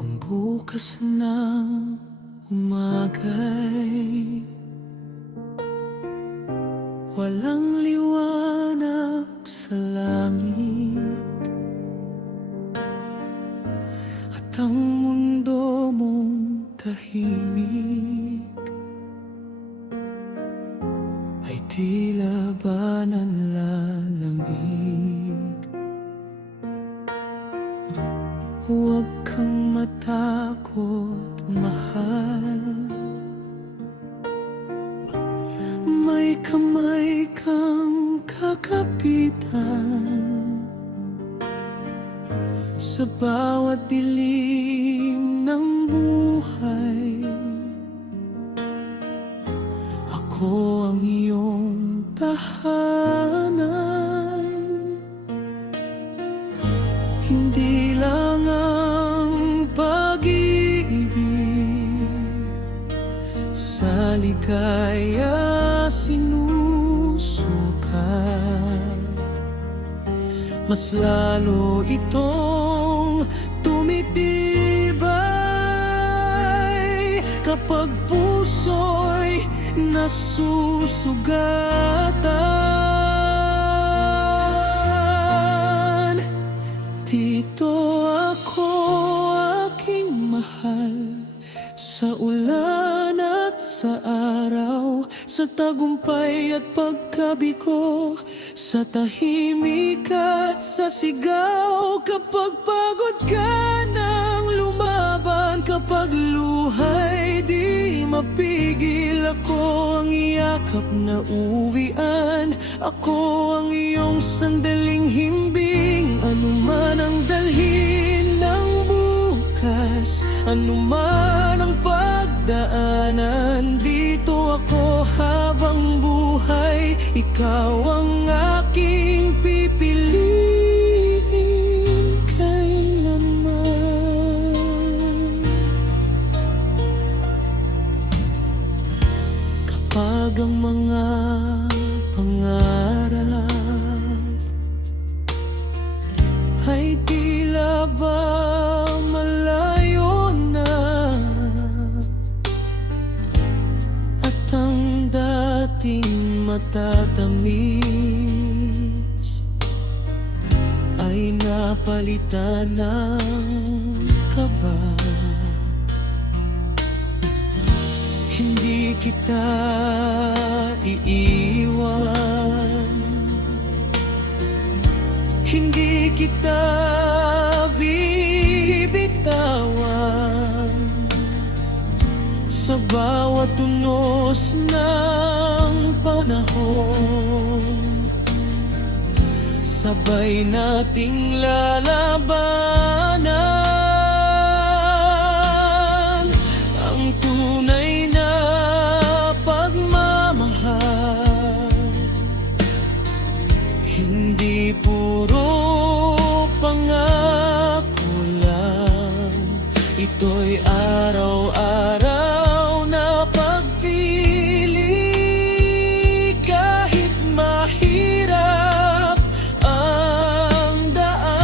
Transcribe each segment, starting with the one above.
Kung bukas ng umagay walang liwanag sa langit at ang mundo mong tahimik, ay tila ba nanlalamig. Huwag kang matakot, mahal, may kamay kang kakapitan sa bawat dilim ng buhay. Ako ang iyong tahanan, hindi lang ang pag-ibig sa ligaya sinusukat, mas lalo itong tumitibay kapag puso'y nasusugatan. Dito ako, aking mahal, sa ulan at sa araw, sa tagumpay at pagkabigo, sa tahimik at sa sigaw. Kapag pagod ka nang lumaban, kapag luhay di mapigil, ako ang iyakap na uwian. Ako ang iyong sandaling himbing, anuman ang dalhin ng bukas, anuman ang pagdaanan. Dito ako habang buhay, ikaw ang aking pipiliin kailanman. Kapag ang mga pangarap ay tila ba malayo na, at ang dating matatamis ay napalitan ng kaba, hindi kita iiwan, hindi kita bibitawan. Sa bawat unos ng panahon, sabay nating lalabanan ang tunay na pagmamahal. Hindi puro pangako lang, ito'y araw-araw na pagpili. Kahit mahirap ang daan,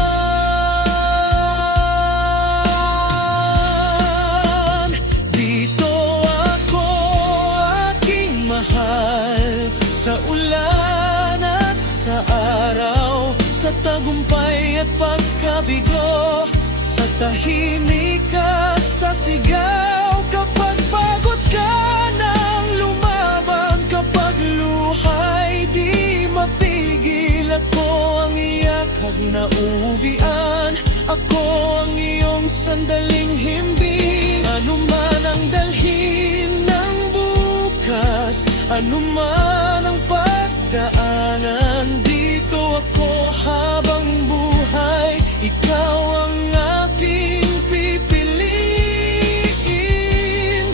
dito ako, aking mahal, sa ulan at sa araw, sa tagumpay at pagkabigo, sa tahimik at sa sigaw. Kapag pagod ka nang lumaban, kapag luhay di mapigil, ako ang iyakag na uwian. Ako ang iyong sandaling himbing, anuman ang dalhin ng bukas, anuman ang pagdaanan. Dito ako habang buhay, ikaw ang aking pipiliin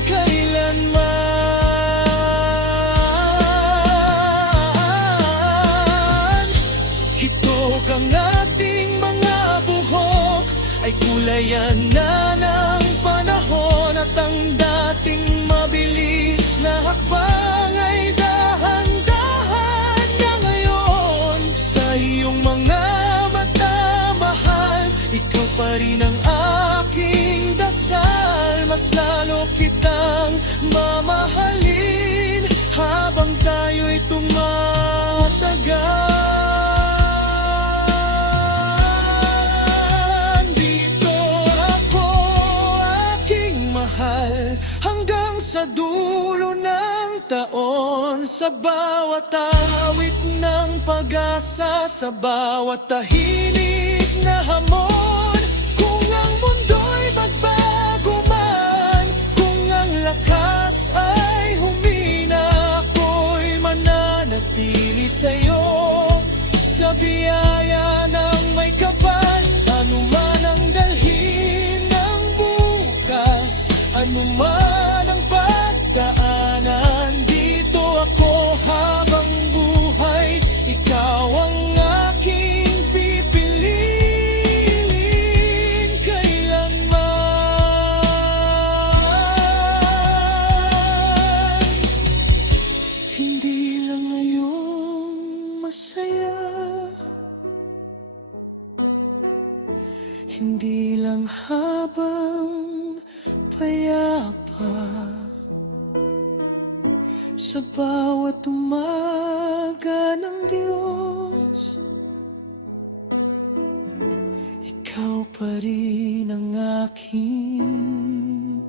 kailanman. Hitok ang ating mga buhok, ay kulayan na ng panahon, at ang dating mabilis na hakbang ay dahan-dahan na ngayon. Sa iyong mga mata, mahal, ikaw pa rin ang aking dasal. dasal, mas lalo kitang mamahalin habang tayo'y tumatagal. Dito ako, aking mahal, hanggang sa dulo ng taon. Sa bawat awit ng pag-asa, sa bawat tahimik na hamon. Kung ang mundo'y magbago man, kung ang lakas ay humina, ako'y mananatili sa'yo. Sa biyaya ng may kapal, anuman ang dalhin ng bukas, anuman ang pagdaanan, dito ako habang buhay. Ikaw ang aking pipiliin kailanman. Hindi lang ngayong masaya, hindi lang habang payapa. Sa bawat umaga ng Diyos, ikaw pa rin ang aking